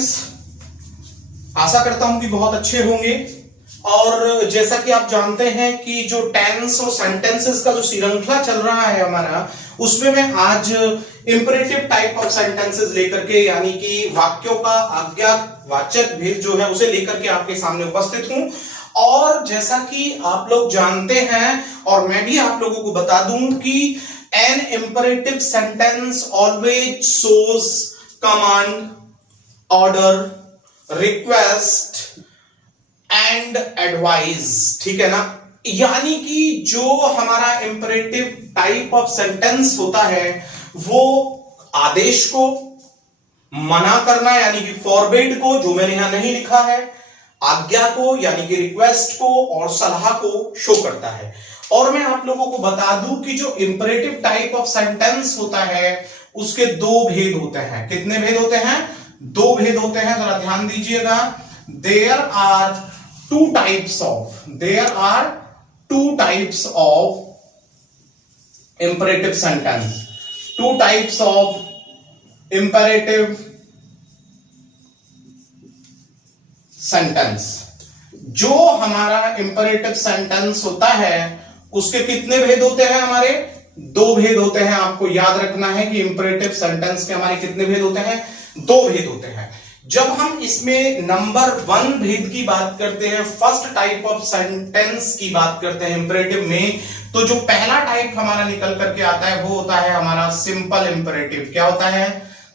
Students, आशा करता हूं कि बहुत अच्छे होंगे। और जैसा कि आप जानते हैं कि जो टेंस और सेंटेंसेस का जो श्रृंखला चल रहा है हमारा, उसमें मैं आज इंपरेटिव टाइप ऑफ सेंटेंसेस लेकर के, यानी कि वाक्यों का आज्ञावाचक भेद जो है उसे लेकर के आपके सामने उपस्थित हूं। और जैसा कि आप लोग जानते हैं और मैं भी आप लोगों को बता दूं कि an imperative sentence always shows command, order, request and advice, ठीक है ना। यानी कि जो हमारा इंपरेटिव टाइप ऑफ सेंटेंस होता है वो आदेश को, मना करना यानी कि फॉरबिड को, जो मैंने यहां नहीं लिखा है, आज्ञा को यानी कि रिक्वेस्ट को, और सलाह को शो करता है। और मैं आप लोगों को बता दूं कि जो इंपरेटिव टाइप ऑफ सेंटेंस होता है उसके दो भेद होते हैं। कितने भेद होते हैं? दो भेद होते हैं, जरा ध्यान दीजिएगा। There are two types of imperative sentence, two types of imperative sentence. जो हमारा इंपरेटिव सेंटेंस होता है उसके कितने भेद होते हैं? हमारे दो भेद होते हैं। आपको याद रखना है कि इंपरेटिव सेंटेंस के हमारे कितने भेद होते हैं? दो भेद होते हैं। जब हम इसमें नंबर 1 भेद की बात करते हैं, फर्स्ट टाइप ऑफ सेंटेंस की बात करते हैं इंपरेटिव में, तो जो पहला टाइप हमारा निकल करके आता है वो होता है हमारा सिंपल इंपरेटिव। क्या होता है?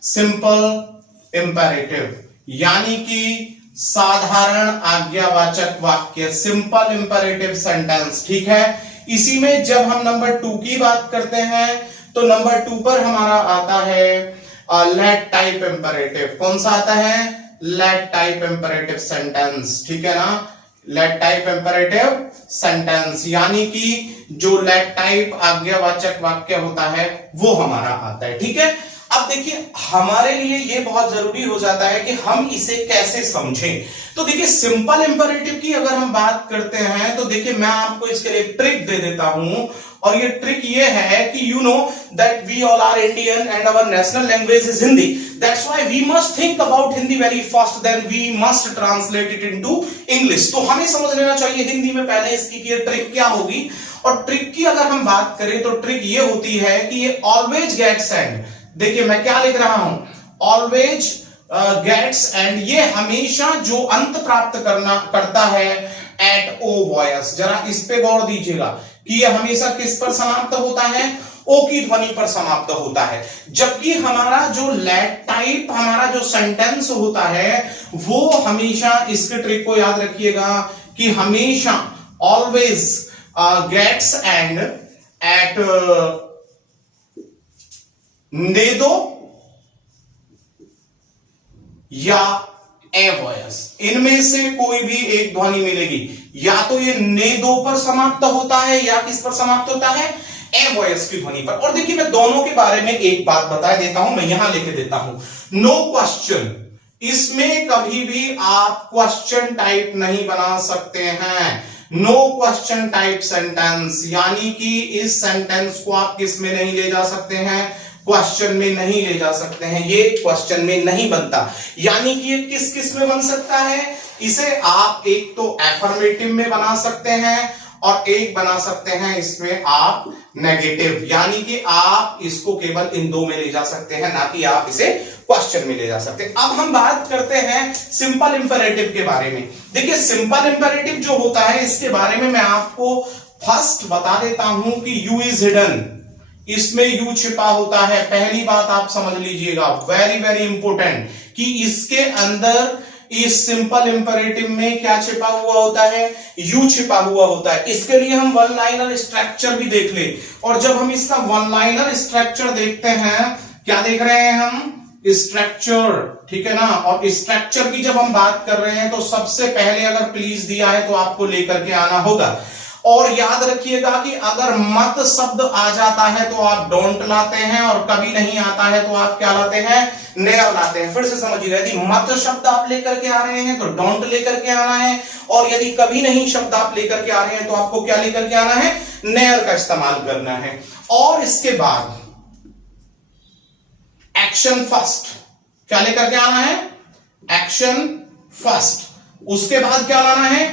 सिंपल इंपरेटिव, यानी कि साधारण आज्ञावाचक वाक्य, सिंपल इंपरेटिव सेंटेंस, ठीक है। इसी में जब हम नंबर 2 की बात करते हैं तो नंबर 2 पर हमारा आता है लेट टाइप इंपरेटिव। कौन सा आता है? लेट टाइप इंपरेटिव सेंटेंस, ठीक है ना। लेट टाइप इंपरेटिव सेंटेंस यानी कि जो लेट टाइप आज्ञावाचक वाक्य होता है वो हमारा आता है, ठीक है। अब देखिए, हमारे लिए ये बहुत जरूरी हो जाता है कि हम इसे कैसे समझें। तो देखिए, सिंपल इंपरेटिव की अगर हम बात करते हैं तो देखिए मैं आपको इसके लिए ट्रिक दे देता हूं, और ये ट्रिक ये है कि you know that we all are Indian and our national language is Hindi, that's why we must think about Hindi very fast, then we must translate it into English. तो हमें समझ लेना चाहिए हिंदी में पहले इसकी कि ट्रिक क्या होगी। और ट्रिक की अगर हम बात करें तो ट्रिक ये होती है कि ये ऑलवेज गेट्स एंड, देखिए मैं क्या लिख रहा हूं, ऑलवेज गेट्स एंड, ये हमेशा जो अंत प्राप्त करता है एट ओ वॉयस। जरा इस पे गौर दीजिएगा कि ये हमेशा किस पर समाप्त होता है? ओ की ध्वनि पर समाप्त होता है। जबकि हमारा जो लेट टाइप हमारा जो सेंटेंस होता है वो हमेशा, इसके ट्रिक को याद रखिएगा कि हमेशा ऑलवेज गेट्स एंड एट नेदो या ए वॉयस, इनमें से कोई भी एक ध्वनि मिलेगी। या तो ये नेदो पर समाप्त होता है या किस पर समाप्त होता है? ए वॉयस की ध्वनि पर। और देखिए मैं दोनों के बारे में एक बात बता देता हूं, मैं यहां लिख देता हूं, नो क्वेश्चन, इसमें कभी भी आप क्वेश्चन टाइप नहीं बना सकते हैं। नो क्वेश्चन टाइप सेंटेंस, यानी कि इस सेंटेंस को आप किस में नहीं ले जा सकते हैं? क्वेश्चन में नहीं ले जा सकते हैं। ये क्वेश्चन में नहीं बनता। यानी कि ये किस किस में बन सकता है? इसे आप एक तो एफर्मेटिव में बना सकते हैं और एक बना सकते हैं इसमें आप नेगेटिव, यानी कि आप इसको केवल इन दो में ले जा सकते हैं, ना कि आप इसे क्वेश्चन में ले जा सकते हैं। अब हम बात करते हैं सिंपल इंपरेटिव के बारे में। देखिए सिंपल इंपरेटिव जो होता है इसके बारे में मैं आपको फर्स्ट बता देता हूं कि यू इज हिडन, इसमें यू छिपा होता है। पहली बात आप समझ लीजिएगा, वेरी वेरी इंपॉर्टेंट, कि इसके अंदर इस सिंपल इंपरेटिव में क्या छिपा हुआ होता है? यू छिपा हुआ होता है। इसके लिए हम वन लाइनर स्ट्रक्चर भी देख ले, और जब हम इसका वन लाइनर स्ट्रक्चर देखते हैं, क्या देख रहे हैं हम? स्ट्रक्चर, ठीक है ना। और स्ट्रक्चर की जब हम बात कर रहे हैं तो सबसे पहले अगर प्लीज दिया है तो आपको लेकर के आना होगा। और याद रखिएगा कि अगर मत शब्द आ जाता है तो आप डोंट लाते हैं, और कभी नहीं आता है तो आप क्या लाते हैं? नेवर लाते हैं। फिर से समझिएगा, यदि मत शब्द आप लेकर के आ रहे हैं तो डोंट लेकर के आना है, और यदि कभी नहीं शब्द आप लेकर के आ रहे हैं तो आपको क्या लेकर के आना है? नेवर का इस्तेमाल करना है। और इसके बाद एक्शन फर्स्ट क्या लेकर के आना है? एक्शन फर्स्ट, उसके बाद क्या लाना है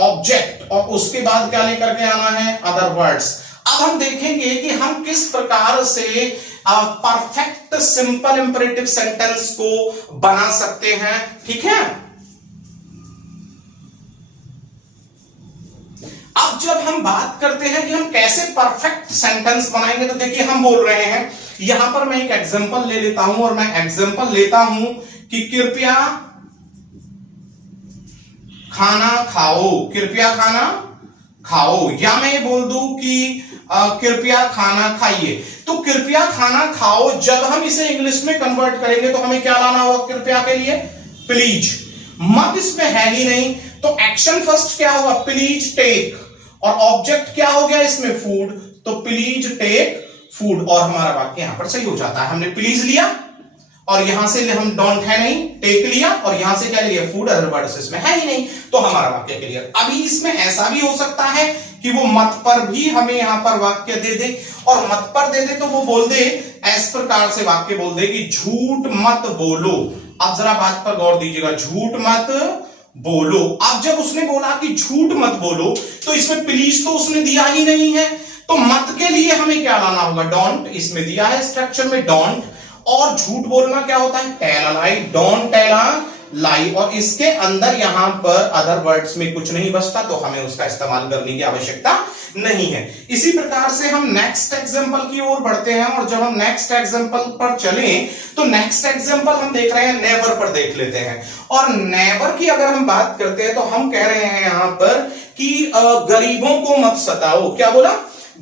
ऑब्जेक्ट, और उसके बाद क्या लेकर के आना है अदर वर्ड्स। अब हम देखेंगे कि हम किस प्रकार से परफेक्ट सिंपल इंपरेटिव सेंटेंस को बना सकते हैं, ठीक है। अब जब हम बात करते हैं कि हम कैसे परफेक्ट सेंटेंस बनाएंगे, तो देखिए हम बोल रहे हैं, यहां पर मैं एक एग्जांपल ले लेता हूं, और मैं एग्जांपल लेता हूं कि कृपया खाना खाओ, कृपया खाना खाओ, या मैं ये बोल दूं कि कृपया खाना खाइए। तो कृपया खाना खाओ जब हम इसे इंग्लिश में कन्वर्ट करेंगे तो हमें क्या लाना होगा कृपया के लिए, प्लीज। मत इसमें है ही नहीं, तो एक्शन फर्स्ट क्या होगा, प्लीज टेक, और ऑब्जेक्ट क्या हो गया इसमें, फूड, तो प्लीज टेक फूड, और हमारा वाक्य यहां पर सही हो जाता है। हमने प्लीज लिया और यहां से हम डोंट है नहीं, टेक लिया, और यहां से क्या लिया फूड, अदर वर्ड्स इसमें है ही नहीं, तो हमारा वाक्य क्लियर। अभी इसमें ऐसा भी हो सकता है कि वो मत पर भी हमें यहां पर वाक्य दे दे, और मत पर दे दे तो वो बोल दे इस प्रकार से वाक्य बोल दे कि झूठ मत बोलो। अब जरा बात पर गौर दीजिएगा, झूठ मत बोलो। अब जब उसने बोला कि झूठ मत बोलो, तो इसमें प्लीज तो उसने दिया ही नहीं है, तो मत के लिए हमें क्या लाना होगा, डोंट, इसमें दिया है स्ट्रक्चर में डोंट, और झूठ बोलना क्या होता है, tell a lie, don't tell a lie, और इसके अंदर यहां पर अदर वर्ड्स में कुछ नहीं बचता, तो हमें उसका इस्तेमाल करने की आवश्यकता नहीं है। इसी प्रकार से हम नेक्स्ट एग्जांपल की ओर बढ़ते हैं, और जब हम नेक्स्ट एग्जांपल पर चलें तो नेक्स्ट एग्जांपल हम देख रहे हैं नेवर पर देख लेते हैं। और नेवर की अगर हम बात करते हैं तो हम कह रहे हैं यहां पर कि गरीबों को मत सताओ, क्या बोला,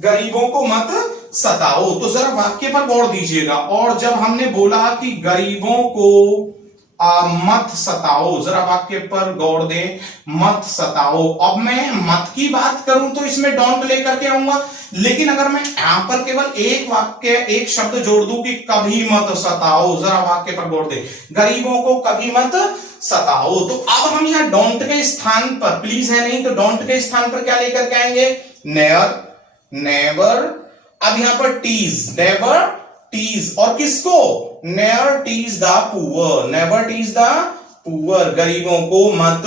गरीबों को मत सताओ। तो जरा वाक्य पर गौर दीजिएगा, और जब हमने बोला कि गरीबों को मत सताओ, जरा वाक्य पर गौर दें, मत सताओ। अब मैं मत की बात करूं तो इसमें डोंट लेकर के आऊंगा, लेकिन अगर मैं यहां पर केवल एक वाक्य, एक शब्द जोड़ दूं कि कभी मत सताओ, जरा वाक्य पर गौर दें, गरीबों को कभी मत सताओ, तो अब हम यहां डोंट के स्थान पर, प्लीज है नहीं, तो डोंट के स्थान पर क्या लेकर के आएंगे, नेवर, नेवर। अब यहां पर टीज, नेवर टीज, और किसको, never tease the poor, never tease the poor, गरीबों को मत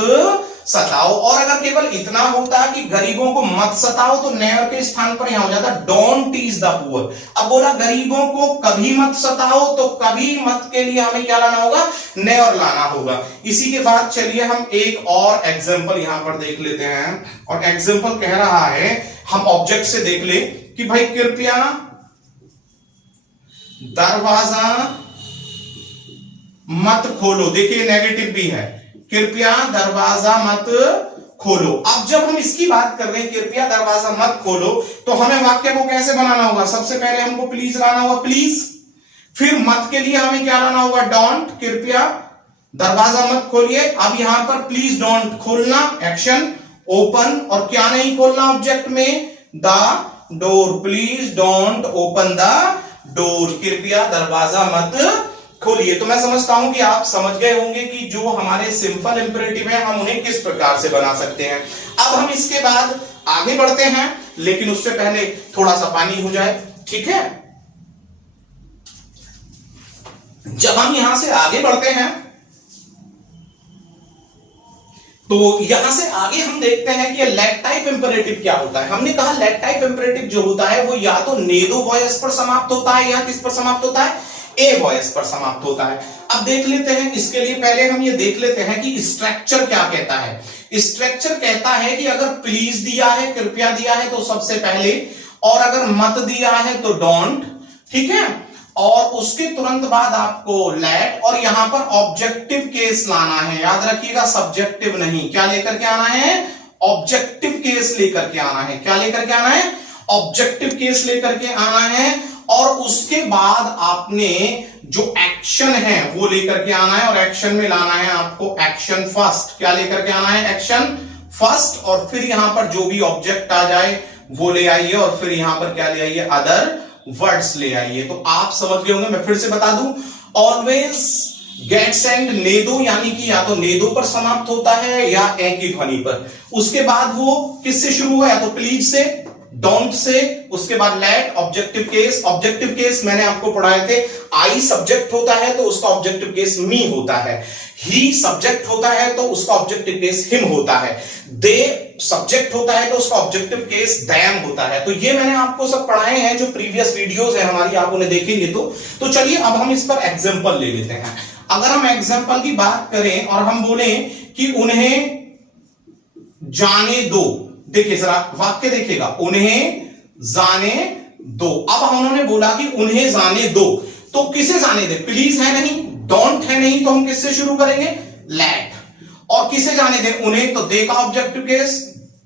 सताओ। और अगर केवल इतना होता कि गरीबों को मत सताओ, तो नेवर के स्थान पर यहां हो जाता डोंट टीज द पुअर। अब बोला गरीबों को कभी मत सताओ, तो कभी मत के लिए हमें क्या लाना होगा, नेवर लाना होगा। इसी के बाद चलिए हम एक और एग्जांपल यहां पर देख लेते हैं, और एग्जांपल कह रहा है, हम ऑब्जेक्ट से देख ले कि भाई कृपया दरवाजा मत खोलो, देखिए नेगेटिव भी है, कृपया दरवाजा मत खोलो। अब जब हम इसकी बात कर रहे हैं कृपया दरवाजा मत खोलो, तो हमें वाक्य को कैसे बनाना होगा, सबसे पहले हमको प्लीज लाना होगा, प्लीज, फिर मत के लिए हमें क्या लाना होगा, डोंट, कृपया दरवाजा मत खोलिए। अब यहां पर प्लीज डोंट खोलना, एक्शन ओपन, और क्या नहीं खोलना ऑब्जेक्ट में, the door, please don't open the door, कृपया दरवाजा मत खोलिए। तो मैं समझता हूं कि आप समझ गए होंगे कि जो हमारे सिंपल इंपरेटिव है हम उन्हें किस प्रकार से बना सकते हैं। अब हम इसके बाद आगे बढ़ते हैं, लेकिन उससे पहले थोड़ा सा पानी हो जाए, ठीक है। जब हम यहां से आगे बढ़ते हैं तो यहां से आगे हम देखते हैं कि लेट टाइप इंपरेटिव क्या होता है। हमने कहा लेट टाइप इंपरेटिव जो होता है वो या तो नेदो वॉयस पर समाप्त होता है, या किस पर समाप्त होता है, ए वॉयस पर समाप्त होता है। अब देख लेते हैं, इसके लिए पहले हम ये देख लेते हैं कि स्ट्रक्चर क्या कहता है। स्ट्रक्चर कहता है कि अगर प्लीज दिया है, कृपया दिया है, तो सबसे पहले, और अगर मत दिया है तो डोंट, ठीक है, और उसके तुरंत बाद आपको लेट, और यहां पर ऑब्जेक्टिव केस लाना है, याद रखिएगा सब्जेक्टिव नहीं, क्या लेकर के आना है, ऑब्जेक्टिव केस लेकर के आना है, क्या लेकर के आना है, ऑब्जेक्टिव केस लेकर के आना है। और उसके बाद आपने जो एक्शन है वो लेकर के आना है, और एक्शन में लाना है आपको एक्शन फर्स्ट, क्या लेकर के आना है, एक्शन फर्स्ट, और फिर यहां पर जो भी ऑब्जेक्ट आ जाए वो ले आइए, और फिर यहां पर क्या ले आइए, अदर वर्ड्स ले आइए। तो आप समझ गए होंगे, मैं फिर से बता दूं, ऑलवेज गेट्स एंड नेदो, यानी कि या तो नेदो पर समाप्त होता है या ए की ध्वनि पर। उसके बाद वो किससे शुरू हुआ, या तो प्लीज से, डोंट से, उसके बाद let, objective case. Objective case मैंने आपको पढ़ाए थे, आई सब्जेक्ट होता है तो उसका ऑब्जेक्टिव केस मी होता है, ही सब्जेक्ट होता है तो उसका ऑब्जेक्टिव केस हिम होता है, दे सब्जेक्ट होता है तो उसका ऑब्जेक्टिव केस देम होता है। तो ये मैंने आपको सब पढ़ाए हैं, जो प्रीवियस वीडियोस है हमारी, आप उन्हें देखेंगे तो चलिए अब हम इस पर एग्जांपल ले लेते हैं। अगर हम एग्जांपल की बात करें और हम बोले कि उन्हें जाने दो, देखिए जरा वाक्य देखिएगा, उन्हें जाने दो। अब उन्होंने बोला कि उन्हें जाने दो, तो किसे जाने दे? प्लीज है नहीं, डोंट है नहीं, तो हम किससे शुरू करेंगे? लेट। और किसे जाने दे? उन्हें, तो दे का ऑब्जेक्टिव केस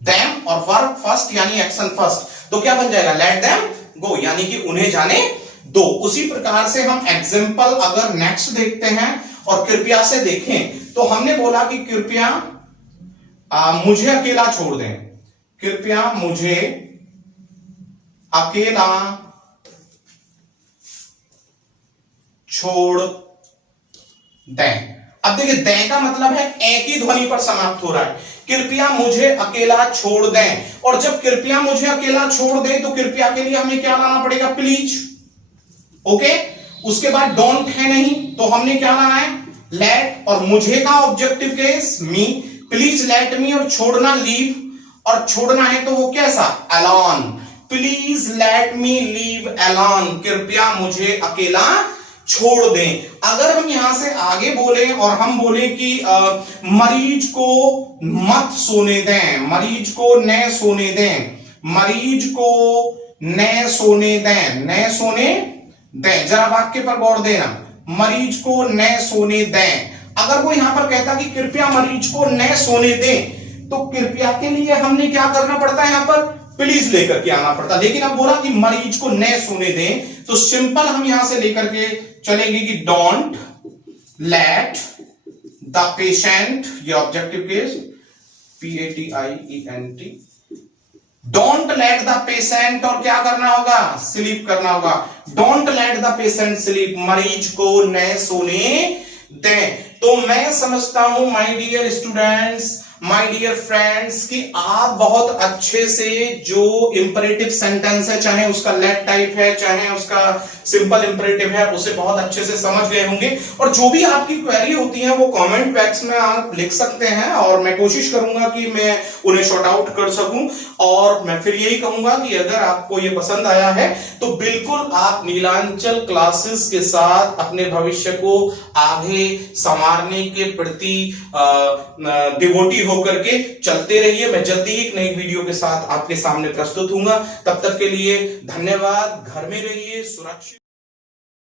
देम और वर्ब फर्स्ट यानी एक्शन फर्स्ट, तो क्या बन जाएगा? लेट देम गो, यानी कि उन्हें जाने दो। उसी प्रकार से हम एग्जाम्पल अगर नेक्स्ट देखते हैं और कृपया से देखें, तो हमने बोला कि कृपया मुझे अकेला छोड़ दें, कृपया मुझे अकेला छोड़ दें। अब देखिए दें का मतलब है ए की ध्वनि पर समाप्त हो रहा है, कृपया मुझे अकेला छोड़ दें। और जब कृपया मुझे अकेला छोड़ दें तो कृपया के लिए हमें क्या लाना पड़ेगा? प्लीज। ओके, उसके बाद डोंट है नहीं तो हमने क्या लाना है? लेट। और मुझे का objective case me, please let me, और छोड़ना लीव, और छोड़ना है तो वो कैसा? Alone, please let me leave alone, कृपया मुझे अकेला छोड़ दें। अगर हम यहां से आगे बोले और हम बोले कि मरीज को मत सोने दें, मरीज को न सोने दें, मरीज को न सोने दें, न सोने दें, जरा वाक्य पर गौर देना, मरीज को न सोने दें। अगर वो यहां पर कहता कि कृपया मरीज को न सोने दें, तो कृपया के लिए हमने क्या करना पड़ता है? यहां पर प्लीज लेकर के आना पड़ता। लेकिन अब बोला कि मरीज को न सोने दें, तो सिंपल हम यहां से लेकर के चलेंगे कि डोंट लेट द पेशेंट, ये objective case PATIENT, don't let the patient, और क्या करना होगा? स्लीप करना होगा। Don't let the patient sleep, मरीज को न सोने दें। तो मैं समझता हूं my dear students, my dear friends, कि आप बहुत अच्छे से जो इंपरेटिव सेंटेंस है, चाहे उसका लेट टाइप है चाहे उसका सिंपल इंपरेटिव है, उसे बहुत अच्छे से समझ गए होंगे। और जो भी आपकी क्वेरी होती है वो कमेंट बॉक्स में आप लिख सकते हैं, और मैं कोशिश करूंगा कि मैं उन्हें शॉर्ट आउट कर सकूं। और मैं फिर यही कहूंगा कि अगर आपको ये पसंद आया है तो बिल्कुल आप नीलांचल क्लासेस के साथ अपने भविष्य को आगे संवारने के प्रति डिवोटी होकर के चलते रहिए। मैं जल्दी ही एक नई वीडियो के साथ आपके सामने प्रस्तुत हूंगा। तब तक के लिए धन्यवाद। घर में रहिए, सुरक्षित